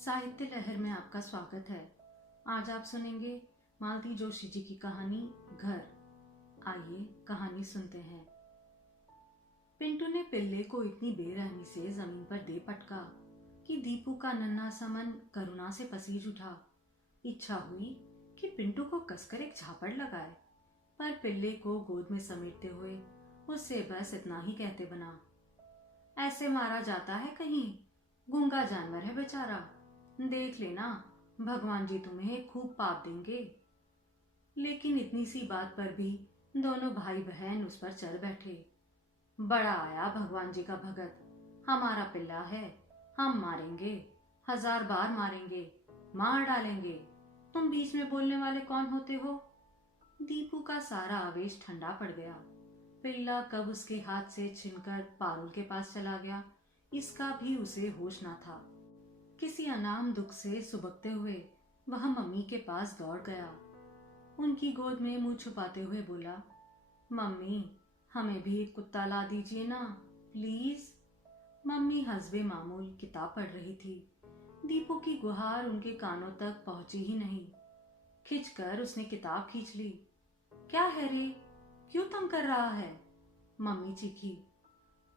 साहित्य लहर में आपका स्वागत है। आज आप सुनेंगे मालती जोशी जी की कहानी घर। आइए कहानी सुनते हैं। पिंटू ने पिल्ले को इतनी बेरहमी से जमीन पर दे पटका कि दीपू का नन्हा सा मन करुणा से पसीज उठा। इच्छा हुई कि पिंटू को कसकर एक झापड़ लगाए, पर पिल्ले को गोद में समेटते हुए उससे बस इतना ही कहते बना, ऐसे मारा जाता है कहीं, गूंगा जानवर है बेचारा, देख लेना भगवान जी तुम्हें खूब पाप देंगे। लेकिन इतनी सी बात पर भी दोनों भाई बहन उस पर चढ़ बैठे। बड़ा आया भगवान जी का भगत, हमारा पिल्ला है, हम मारेंगे, 1000 बार मारेंगे, मार डालेंगे, तुम बीच में बोलने वाले कौन होते हो। दीपू का सारा आवेश ठंडा पड़ गया। पिल्ला कब उसके हाथ से छिनकर पारुल के पास चला गया, इसका भी उसे होश न था। किसी अनाम दुख से सुबकते हुए वह मम्मी के पास दौड़ गया। उनकी गोद में मुंह छुपाते हुए बोला, मम्मी हमें भी एक कुत्ता ला दीजिए ना प्लीज। मम्मी हस्बे मामूल किताब पढ़ रही थी। दीपू की गुहार उनके कानों तक पहुंची ही नहीं। खिंचकर उसने किताब खींच ली। क्या है रे, क्यों तंग कर रहा है, मम्मी चीखी।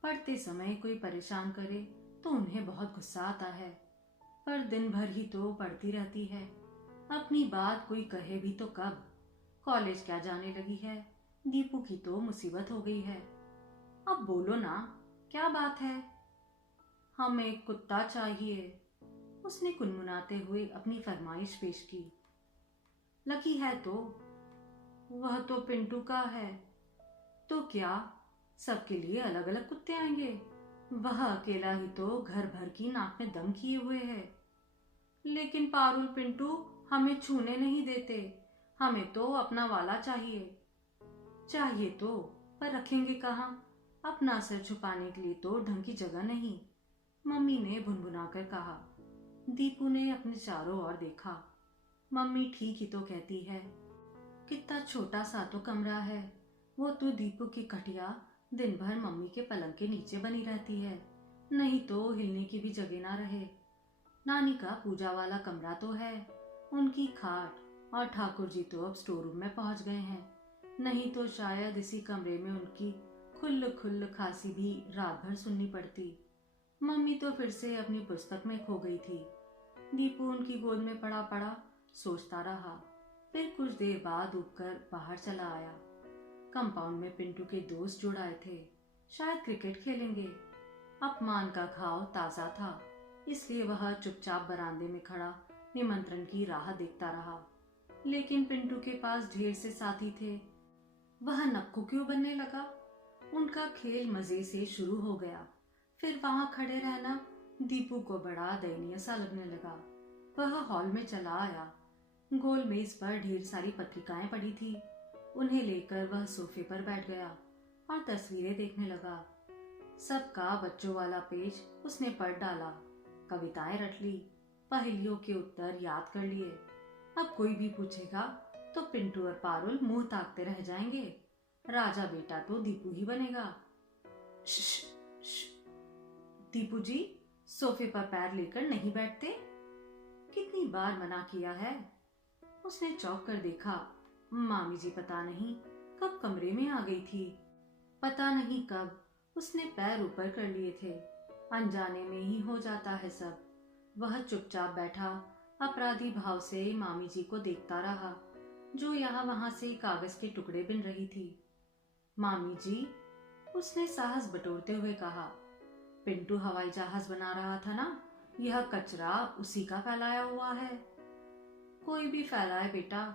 पढ़ते समय कोई परेशान करे तो उन्हें बहुत गुस्सा आता है, पर दिन भर ही तो पढ़ती रहती है। अपनी बात कोई कहे भी तो कब, कॉलेज क्या जाने लगी है, दीपू की तो मुसीबत हो गई है। अब बोलो ना, क्या बात है। हमें एक कुत्ता चाहिए, उसने कुनमुनाते हुए अपनी फरमाइश पेश की। लकी है तो, वह तो पिंटू का है। तो क्या सबके लिए अलग अलग कुत्ते आएंगे, वह अकेला ही तो घर भर की नाक में दम किए हुए है। लेकिन पारुल पिंटू हमें छूने नहीं देते, हमें तो अपना वाला चाहिए। चाहिए तो, पर रखेंगे कहाँ, अपना सिर छुपाने के लिए तो ढंग की जगह नहीं, मम्मी ने भुनभुनाकर कहा। दीपू ने अपने चारों ओर देखा। मम्मी ठीक ही तो कहती है, कितना छोटा सा तो कमरा है, वो तो दीपू की खटिया दिन भर मम्मी के पलंग के नीचे बनी रहती है, नहीं तो हिलने की भी जगह ना रहे। नानी का पूजा वाला कमरा तो है, उनकी खाट, और ठाकुर जी तो अब स्टोर रूम में पहुंच गए हैं, नहीं तो शायद इसी कमरे में उनकी खुल्ल खुल्ल खांसी भी रात भर सुननी पड़ती। मम्मी तो फिर से अपनी पुस्तक में खो गई थी। दीपू उनकी गोद में पड़ा पड़ा सोचता रहा। फिर कुछ देर बाद उठकर बाहर चला आया। कंपाउंड में पिंटू के दोस्त जुड़ आए थे, शायद क्रिकेट खेलेंगे। अपमान का घाव ताजा था, इसलिए वह चुपचाप बरामदे में खड़ा निमंत्रण की राह देखता रहा। लेकिन पिंटू के पास ढेर से साथी थे, वह नक्कू क्यों बनने लगा। उनका खेल मजे से शुरू हो गया, फिर वहां खड़े रहना दीपू को बड़ा दयनीय सा लगने लगा। वह हॉल में चला आया। गोल मेज पर ढेर सारी पत्रिकाएं पड़ी थी, उन्हें लेकर वह सोफे पर बैठ गया और तस्वीरें देखने लगा। सबका बच्चों वाला पेज उसने पढ़ डाला, कविताएं रट ली, पहेलियों के उत्तर याद कर लिए। अब कोई भी पूछेगा तो पिंटू और पारुल मुंह ताकते रह जाएंगे, राजा बेटा तो दीपू ही बनेगा। दीपू जी सोफे पर पैर लेकर नहीं बैठते, कितनी बार मना किया है। उसने चौंक कर देखा। मामी जी पता नहीं कब कमरे में आ गई थी, पता नहीं कब उसने पैर ऊपर कर लिए थे। अनजाने में ही हो जाता है सब। वह चुपचाप बैठा अपराधी भाव से मामी जी को देखता रहा, जो यहाँ वहां से कागज के टुकड़े बिन रही थी। मामी जी, उसने साहस बटोरते हुए कहा, पिंटू हवाई जहाज बना रहा था ना, यह कचरा उसी का फैलाया हुआ है। कोई भी फैलाए बेटा,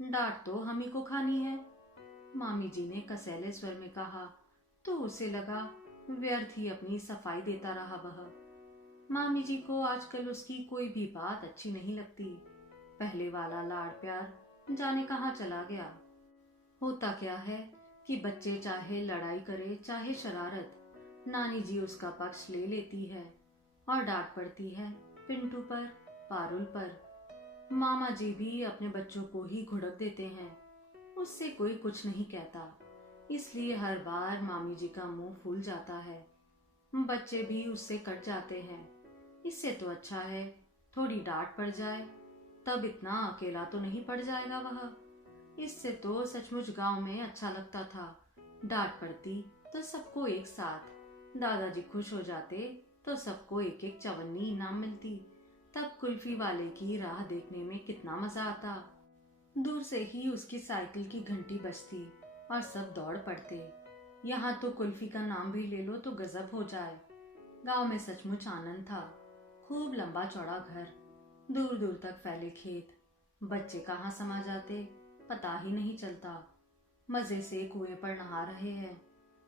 डांट तो हम ही को खानी है, मामी जी ने कसैले स्वर में कहा। तो उसे लगा व्यर्थ ही अपनी सफाई देता रहा वह। मामी जी को आजकल उसकी कोई भी बात अच्छी नहीं लगती। पहले वाला लाड़ प्यार जाने कहाँ चला गया। होता क्या है कि बच्चे चाहे लड़ाई करे चाहे शरारत, नानी जी उसका पक्ष ले लेती है और डांट पड़ती है पिंटू पर, पारुल पर। मामा जी भी अपने बच्चों को ही घुड़क देते हैं, उससे कोई कुछ नहीं कहता, इसलिए हर बार मामी जी का मुंह फूल जाता है। बच्चे भी उससे कट जाते हैं। इससे तो अच्छा है थोड़ी डांट पड़ जाए तब इतना अकेला तो नहीं पड़ जाएगा वह। इससे तो सचमुच गांव में अच्छा लगता था। डांट पड़ती तो सबको एक साथ, दादाजी खुश हो जाते तो सबको एक एक चवन्नी इनाम मिलती। तब कुल्फी वाले की राह देखने में कितना मजा आता। दूर से ही उसकी साइकिल की घंटी बजती और सब दौड़ पड़ते। यहाँ तो कुल्फी का नाम भी ले लो तो गजब हो जाए। गांव में सचमुच आनंद था। खूब लंबा चौड़ा घर, दूर दूर तक फैले खेत, बच्चे कहाँ समा जाते पता ही नहीं चलता। मजे से कुएं पर नहा रहे हैं,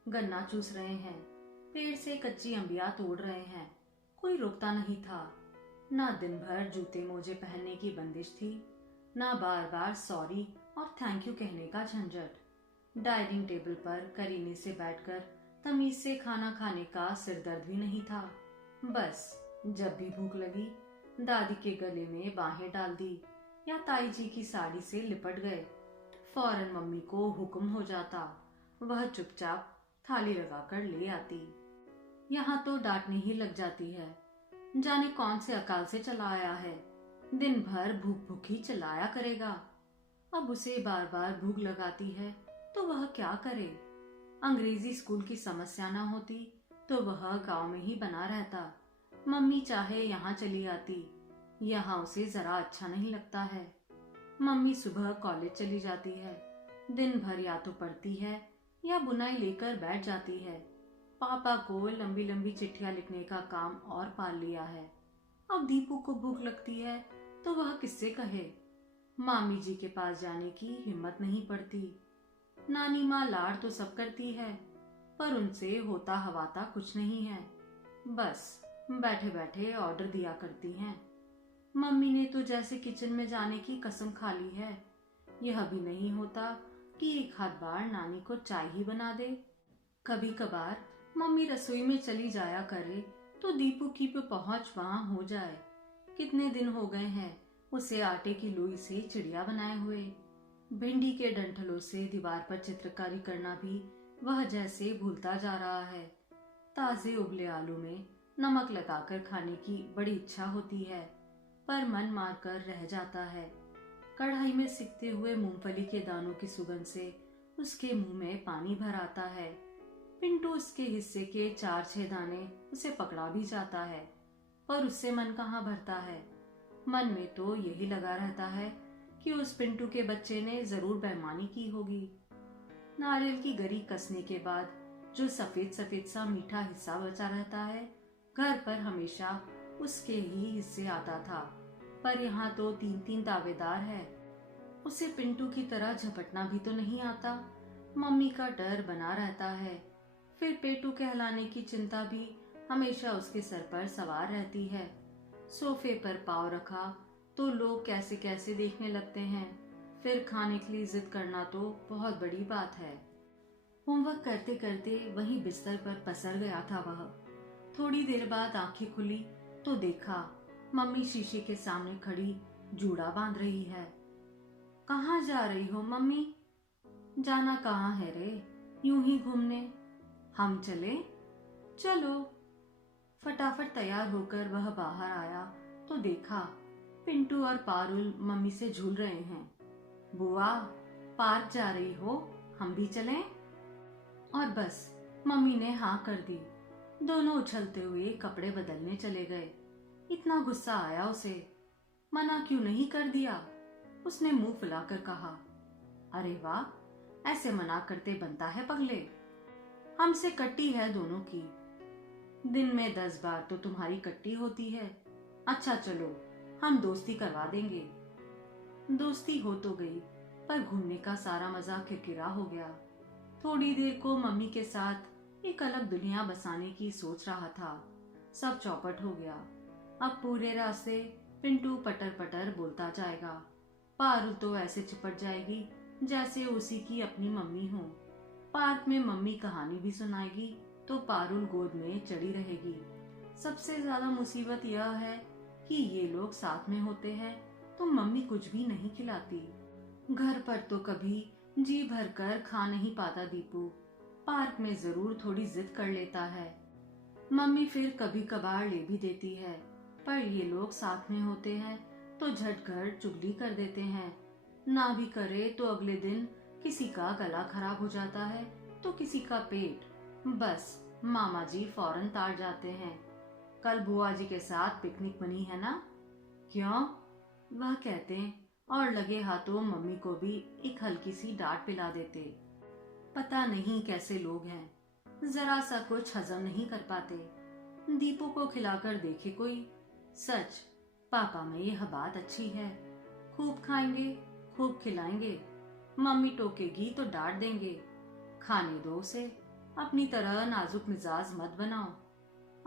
गन्ना चूस रहे हैं, पेड़ से कच्ची अंबिया तोड़ रहे हैं, कोई रोकता नहीं था। ना दिन भर जूते मोजे पहनने की बंदिश थी, ना बार बार सॉरी और थैंक यू कहने का झंझट। डाइनिंग टेबल पर करीने से बैठकर तमीज से खाना खाने का सिरदर्द भी नहीं था। बस जब भी भूख लगी दादी के गले में बाहें डाल दी या ताई जी की साड़ी से लिपट गए, फौरन मम्मी को हुक्म हो जाता, वह चुपचाप थाली लगाकर ले आती। यहाँ तो डांटने ही लग जाती है, जाने कौन से अकाल से चला आया है, दिन भर भूख भूखी चलाया करेगा। अब उसे बार बार भूख लगाती है तो वह क्या करे। अंग्रेजी स्कूल की समस्या न होती तो वह गांव में ही बना रहता। मम्मी चाहे यहाँ चली आती, यहाँ उसे जरा अच्छा नहीं लगता है। मम्मी सुबह कॉलेज चली जाती है, दिन भर या तो पढ़ती है या बुनाई लेकर बैठ जाती है। पापा को लंबी लंबी चिट्ठियां लिखने का काम और पाल लिया है। अब दीपू को भूख लगती है तो वह किससे कहे। मामी जी के पास जाने की हिम्मत नहीं पड़ती। नानी माँ लाड़ तो सब करती है पर उनसे होता हवाता कुछ नहीं है, बस बैठे बैठे ऑर्डर दिया करती हैं। मम्मी ने तो जैसे किचन में जाने की कसम खा ली है। यह भी नहीं होता कि एक आध बार नानी को चाय ही बना दे। कभी कभार मम्मी रसोई में चली जाया करे तो दीपू की भी पहुंच वहां हो जाए। कितने दिन हो गए हैं उसे आटे की लोई से चिड़िया बनाए हुए। भिंडी के डंठलों से दीवार पर चित्रकारी करना भी वह जैसे भूलता जा रहा है। ताजे उबले आलू में नमक लगाकर खाने की बड़ी इच्छा होती है पर मन मारकर रह जाता है। कढ़ाई में सिकते हुए मूंगफली के दानों की सुगंध से उसके मुंह में पानी भर आता है। पिंटू उसके हिस्से के 4-6 दाने उसे पकड़ा भी जाता है पर उससे मन कहाँ भरता है। मन में तो यही लगा रहता है कि उस पिंटू के बच्चे ने जरूर बेईमानी की होगी। नारियल की गरी कसने के बाद जो सफेद सफेद सा मीठा हिस्सा बचा रहता है, घर पर हमेशा उसके ही हिस्से आता था, पर यहाँ तो 3-3 दावेदार है। उसे पिंटू की तरह झपटना भी तो नहीं आता। मम्मी का डर बना रहता है, फिर पेटू कहलाने की चिंता भी हमेशा उसके सर पर सवार रहती है। सोफे पर पाँव रखा तो लोग कैसे कैसे देखने लगते हैं, फिर खाने के लिए जिद करना तो बहुत बड़ी बात है। होमवर्क करते करते वहीं बिस्तर पर पसर गया था वह। थोड़ी देर बाद आंखें खुली तो देखा मम्मी शीशे के सामने खड़ी जूड़ा बांध रही है। कहाँ जा रही हो मम्मी? जाना कहाँ है रे, यूं ही घूमने। हम चले? चलो। फटाफट तैयार होकर वह बाहर आया तो देखा पिंटू और पारुल मम्मी से झूल रहे हैं। बुआ, पार्क जा रही हो, हम भी चलें? और बस मम्मी ने हाँ कर दी। दोनों उछलते हुए कपड़े बदलने चले गए। इतना गुस्सा आया उसे, मना क्यों नहीं कर दिया। उसने मुंह फुलाकर कहा, अरे वाह, ऐसे मना करते बनता है पगले। हमसे कट्टी है दोनों की, दिन में 10 बार तो तुम्हारी कट्टी होती है। अच्छा चलो, हम दोस्ती करवा देंगे। दोस्ती हो तो गई पर घूमने का सारा मजा किरकिरा हो गया। थोड़ी देर को मम्मी के साथ एक अलग दुनिया बसाने की सोच रहा था, सब चौपट हो गया। अब पूरे रास्ते पिंटू पटर पटर बोलता जाएगा। पारुल तो ऐसे चिपट जाएगी जैसे उसी की अपनी मम्मी हो। पार्क में मम्मी कहानी भी सुनाएगी तो पारुल गोद में चढ़ी रहेगी। सबसे ज्यादा मुसीबत यह है कि ये लोग साथ में होते हैं तो मम्मी कुछ भी नहीं खिलाती। घर पर तो कभी जी भर कर खा नहीं पाता दीपू, पार्क में जरूर थोड़ी जिद कर लेता है। मम्मी फिर कभी कभार ले भी देती है पर ये लोग साथ में होते हैं तो झट घर चुगली कर देते हैं, ना भी करे तो अगले दिन किसी का गला खराब हो जाता है तो किसी का पेट। बस मामा जी फौरन ताड़ जाते हैं। कल बुआ जी के साथ पिकनिक बनी है ना? क्यों? वह कहते और लगे हाथों मम्मी को भी एक हल्की सी डांट पिला देते। पता नहीं कैसे लोग हैं, जरा सा कुछ हजम नहीं कर पाते। दीपू को खिलाकर देखे कोई। सच पापा में यह बात अच्छी है, खूब खाएंगे खूब खिलाएंगे, मम्मी टोकेगी तो डांट देंगे। खाने दो उसे, अपनी तरह नाजुक मिजाज मत बनाओ।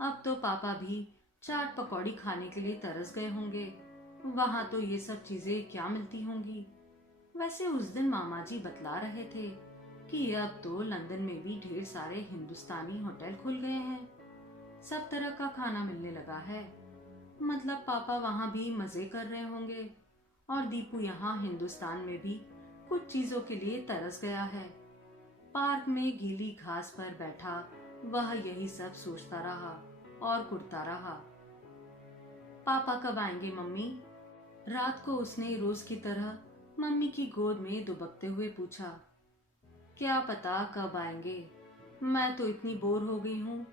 अब तो पापा भी चाट पकौड़ी खाने के लिए तरस गए होंगे। वहां तो ये सब चीजें क्या मिलती होंगी। वैसे उस दिन मामा जी बतला रहे थे कि अब तो लंदन में भी ढेर सारे हिंदुस्तानी होटल खुल गए हैं, सब तरह का खाना मिलने लगा है। मतलब पापा वहां भी मजे कर रहे होंगे और दीपू यहाँ हिंदुस्तान में भी कुछ चीजों के लिए तरस गया है। पार्क में गीली घास पर बैठा वह यही सब सोचता रहा और कुड़ता रहा। पापा कब आएंगे मम्मी? रात को उसने रोज की तरह मम्मी की गोद में दुबकते हुए पूछा। क्या पता कब आएंगे, मैं तो इतनी बोर हो गई हूँ।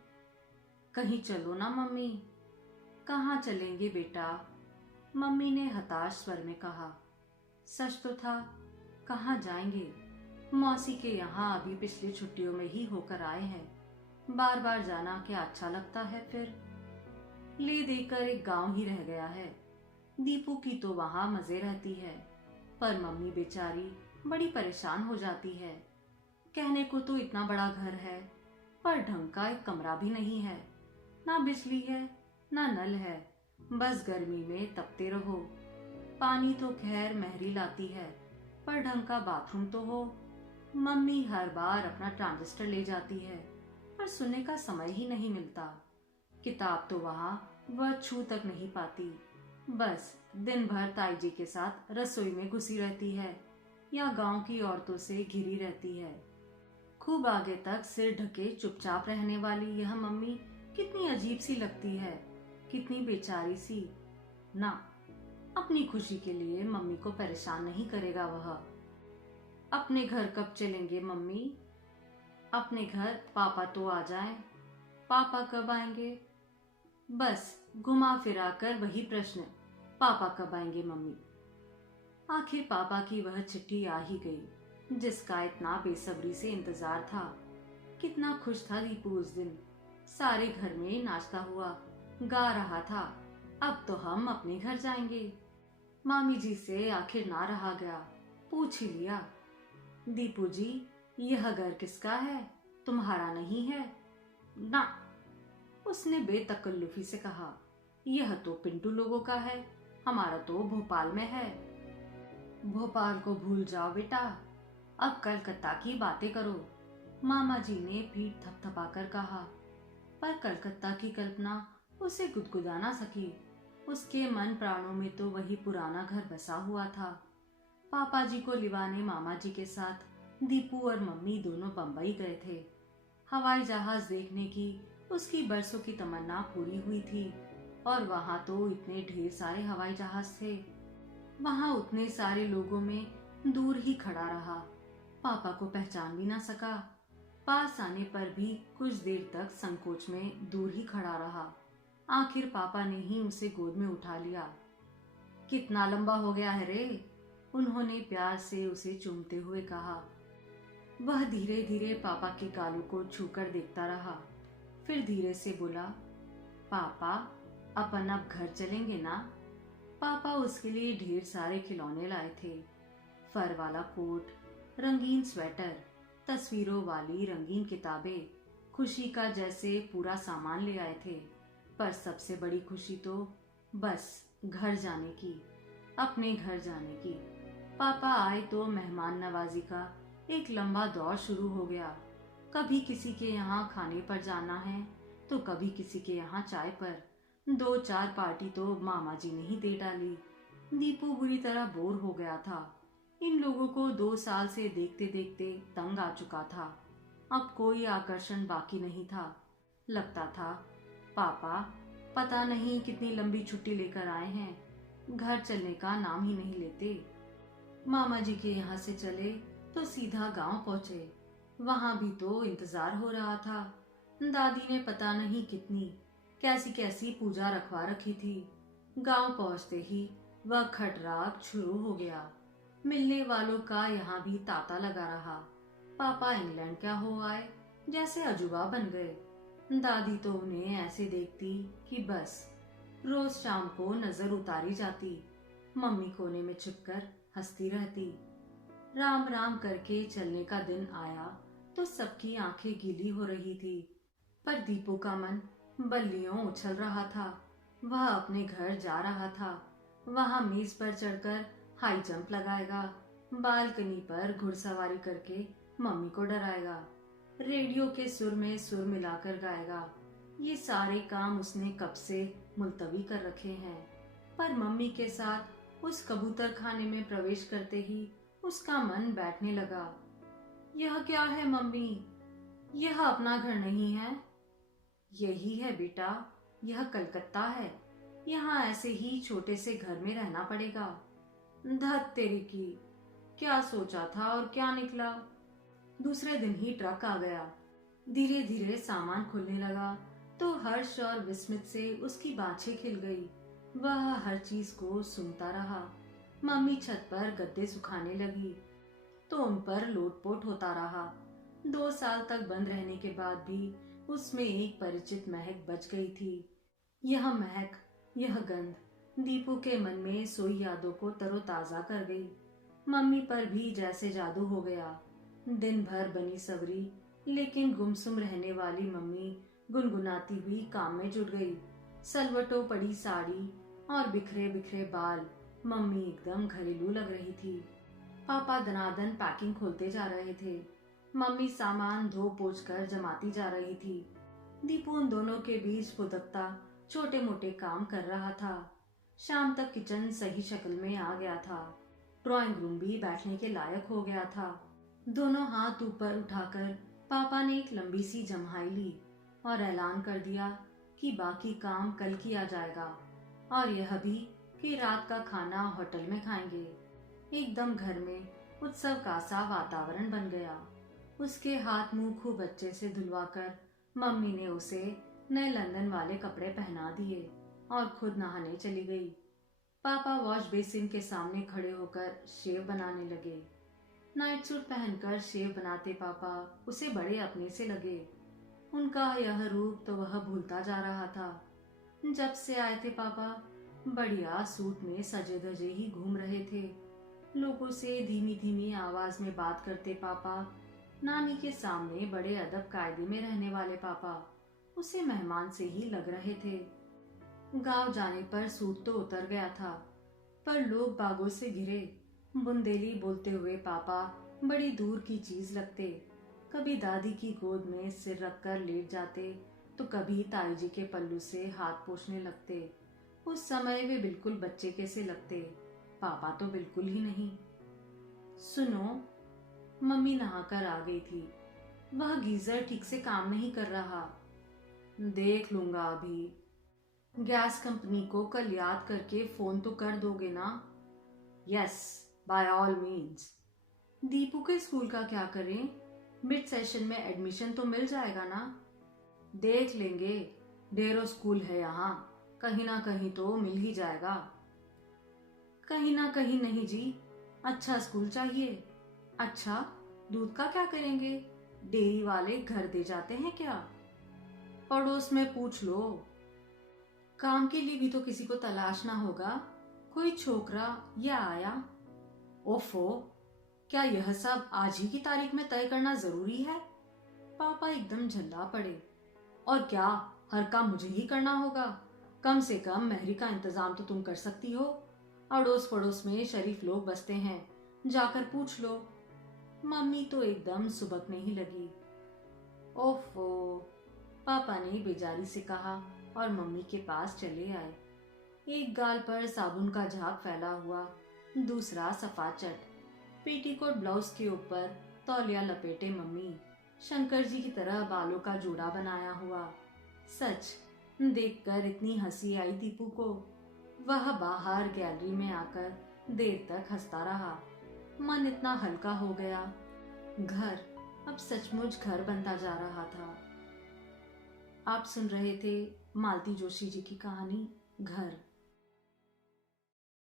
कहीं चलो ना मम्मी। कहाँ चलेंगे बेटा? मम्मी ने हताश स्वर में कहा। सच तो था, कहाँ जाएंगे? मौसी के यहाँ अभी पिछली छुट्टियों में ही होकर आए हैं, बार बार जाना क्या अच्छा लगता है? फिर ले देकर एक गांव ही रह गया है। दीपू की तो वहां मजे रहती है, पर मम्मी बेचारी बड़ी परेशान हो जाती है। कहने को तो इतना बड़ा घर है, पर ढंग का एक कमरा भी नहीं है, ना बिजली है ना नल है, बस गर्मी में तपते रहो। पानी तो खैर महरी लाती है, पर ढंग का बाथरूम तो हो। मम्मी हर बार अपना ट्रांजिस्टर ले जाती है, पर सुनने का समय ही नहीं मिलता। किताब तो वहाँ वह छू तक नहीं पाती, बस दिन भर ताई जी के साथ रसोई में घुसी रहती है या गांव की औरतों से घिरी रहती है। खूब आगे तक सिर ढके चुपचाप रहने वाली यह मम्मी कितनी अजीब सी लगती है, कितनी बेचारी सी। ना, अपनी खुशी के लिए मम्मी को परेशान नहीं करेगा वह। अपने घर कब चलेंगे मम्मी? अपने घर पापा तो आ जाएं। पापा कब आएंगे? बस घुमा फिरा कर वही प्रश्न, पापा कब आएंगे मम्मी? आखिर पापा की वह चिट्ठी आ ही गई जिसका इतना बेसब्री से इंतजार था। कितना खुश था दीपू उस दिन। सारे घर में नाचता हुआ गा रहा था, अब तो हम अपने घर जाएंगे। मामी जी से आखिर ना रहा गया, पूछ ही लिया। दीपू जी, यह घर किसका है? तुम्हारा नहीं है ना? उसने बेतकल्लुफी से कहा। यह तो पिंटू लोगों का है, हमारा तो भोपाल में है। भोपाल को भूल जाओ बेटा, अब कलकत्ता की बातें करो, मामा जी ने पीठ थपथपाकर कहा। पर कलकत्ता की कल्पना उसे गुदगुदा ना सकी। उसके मन प्राणों में तो वही पुराना घर बसा हुआ था। पापा जी को लिवाने मामा जी के साथ दीपू और मम्मी दोनों बंबई गए थे। हवाई जहाज देखने की उसकी बरसों की तमन्ना पूरी हुई थी, और वहां तो इतने ढेर सारे हवाई जहाज थे। वहां उतने सारे लोगों में दूर ही खड़ा रहा, पापा को पहचान भी ना सका। पास आने पर भी कुछ देर तक संकोच में दूर ही खड़ा रहा। आखिर पापा ने ही उसे गोद में उठा लिया। कितना लंबा हो गया है रे, उन्होंने प्यार से उसे चूमते हुए कहा। वह धीरे धीरे पापा के गालों को छूकर देखता रहा, फिर धीरे से बोला, पापा अपन अब घर चलेंगे ना? पापा उसके लिए ढेर सारे खिलौने लाए थे, फर वाला कोट, रंगीन स्वेटर, तस्वीरों वाली रंगीन किताबें, खुशी का जैसे पूरा सामान ले आए थे। पर सबसे बड़ी खुशी तो बस घर जाने की, अपने घर जाने की। पापा आए तो मेहमान नवाजी का एक लंबा दौर शुरू हो गया। कभी किसी के यहाँ खाने पर जाना है तो कभी किसी के यहाँ चाय पर। 2-4 पार्टी तो मामा जी ने ही दे डाली। दीपू बुरी तरह बोर हो गया था। इन लोगों को 2 साल से देखते देखते तंग आ चुका था। अब कोई आकर्षण बाकी नहीं था। लगता था पापा पता नहीं कितनी लंबी छुट्टी लेकर आए हैं, घर चलने का नाम ही नहीं लेते। मामा जी के यहाँ से चले तो सीधा गांव पहुंचे। वहां भी तो इंतजार हो रहा था। दादी ने पता नहीं कितनी कैसी कैसी पूजा रखवा रखी थी। गांव पहुंचते ही वह खटराग शुरू हो गया। मिलने वालों का यहाँ भी तांता लगा रहा। पापा इंग्लैंड क्या हो आए, जैसे अजूबा बन गए। दादी तो उन्हें ऐसे देखती कि बस रोज शाम को नजर उतारी जाती। मम्मी कोने में छिपकर हंसती रहती। राम राम करके चलने का दिन आया तो सबकी आंखें गीली हो रही थी। पर दीपू का मन बल्लियों उछल रहा था। वह अपने घर जा रहा था। वहां मेज पर चढ़कर हाई जंप लगाएगा, बालकनी पर घुड़सवारी करके मम्मी को डराएगा, रेडियो के सुर में सुर मिलाकर गाएगा। ये सारे काम उसने कब से मुलतवी कर रखे हैं। पर मम्मी के साथ उस कबूतर खाने में प्रवेश करते ही उसका मन बैठने लगा। यह क्या है मम्मी? यह अपना घर नहीं है। यही है बेटा, यह कलकत्ता है। यहाँ ऐसे ही छोटे से घर में रहना पड़ेगा। धत तेरी की, क्या सोचा था और क्या निकला। दूसरे दिन ही ट्रक आ गया। धीरे धीरे सामान खुलने लगा तो हर्ष और विस्मित से उसकी बाछें खिल गई। वह हर चीज को सुनता रहा। मम्मी छत पर गद्दे सुखाने लगी तो उन पर लोटपोट होता रहा। 2 साल तक बंद रहने के बाद भी उसमें एक परिचित महक बच गई थी। यह महक, यह गंध दीपू के मन में सोई यादों को तरोताजा कर गई। मम्मी पर भी जैसे जादू हो गया। दिन भर बनी सवरी लेकिन गुमसुम रहने वाली मम्मी गुनगुनाती हुई काम में जुट गई। सलवटों पड़ी साड़ी और बिखरे बिखरे बाल, मम्मी एकदम घरेलू लग रही थी। पापा दनादन पैकिंग खोलते जा रहे थे। मम्मी सामान धो पोंछ कर जमाती जा रही थी। दीपू उन दोनों के बीच फुदकता छोटे मोटे काम कर रहा था। शाम तक किचन सही शक्ल में आ गया था। ड्राइंग रूम भी बैठने के लायक हो गया था। दोनों हाथ ऊपर उठाकर पापा ने एक लंबी सी जम्हाई ली और ऐलान कर दिया कि बाकी काम कल किया जाएगा, और यह भी कि रात का खाना होटल में खाएंगे। एकदम घर में उत्सव का सा वातावरण बन गया। उसके हाथ मुंह खूब अच्छे से धुलवाकर मम्मी ने उसे नए लंदन वाले कपड़े पहना दिए और खुद नहाने चली गई। पापा वॉश बेसिन के सामने खड़े होकर शेव बनाने लगे। नाइट सूट पहनकर शेव बनाते पापा उसे बड़े अपने से लगे। उनका यह रूप तो वह भूलता जा रहा था। जब से आए थे पापा बढ़िया सूट में सजे धजे ही घूम रहे थे। लोगों से धीमी धीमी आवाज में बात करते पापा, नानी के सामने बड़े अदब कायदे में रहने वाले पापा उसे मेहमान से ही लग रहे थे। गांव जाने पर सूट तो उतर गया था, पर लोग बागों से घिरे बुंदेली बोलते हुए पापा बड़ी दूर की चीज लगते। कभी दादी की गोद में सिर रखकर लेट जाते तो कभी ताई जी के पल्लू से हाथ पोंछने लगते। उस समय वे बिल्कुल बच्चे कैसे लगते, पापा तो बिल्कुल ही नहीं। सुनो, मम्मी नहाकर आ गई थी। वह गीजर ठीक से काम नहीं कर रहा। देख लूंगा अभी। गैस कंपनी को कल याद करके फोन तो कर दोगे ना? Yes, by all means. Deepu के स्कूल का क्या करें? मिड सेशन में एडमिशन तो मिल जाएगा ना? देख लेंगे, ढेरों स्कूल है यहाँ, कहीं ना कहीं तो मिल ही जाएगा। कहीं ना कहीं नहीं जी, अच्छा स्कूल चाहिए। अच्छा, दूध का क्या करेंगे? डेयरी वाले घर दे जाते हैं क्या? पड़ोस में पूछ लो। काम के लिए भी तो किसी को तलाशना होगा, कोई छोकरा या आया। ओफो, क्या यह सब आज ही की तारीख में तय करना जरूरी है? पापा एकदम झल्ला पड़े। और क्या, हर काम मुझे ही करना होगा? कम से कम मेहरी का इंतजाम तो तुम कर सकती हो। अड़ोस पड़ोस में शरीफ लोग बसते हैं, जाकर पूछ लो। मम्मी तो एकदम सुबकने ही लगी। ओफो, पापा ने बेजारी से कहा और मम्मी के पास चले आए। एक गाल पर साबुन का झाग फैला हुआ, दूसरा सफाचट। पेटीकोट ब्लाउज के ऊपर तौलिया लपेटे मम्मी, शंकर जी की तरह बालों का जूड़ा बनाया हुआ। सच, देखकर इतनी हंसी आई दीपू को। वह बाहर गैलरी में आकर देर तक हंसता रहा। मन इतना हल्का हो गया। घर अब सचमुच घर बनता जा रहा था। आप सुन रहे थे मालती जोशी जी की कहानी घर।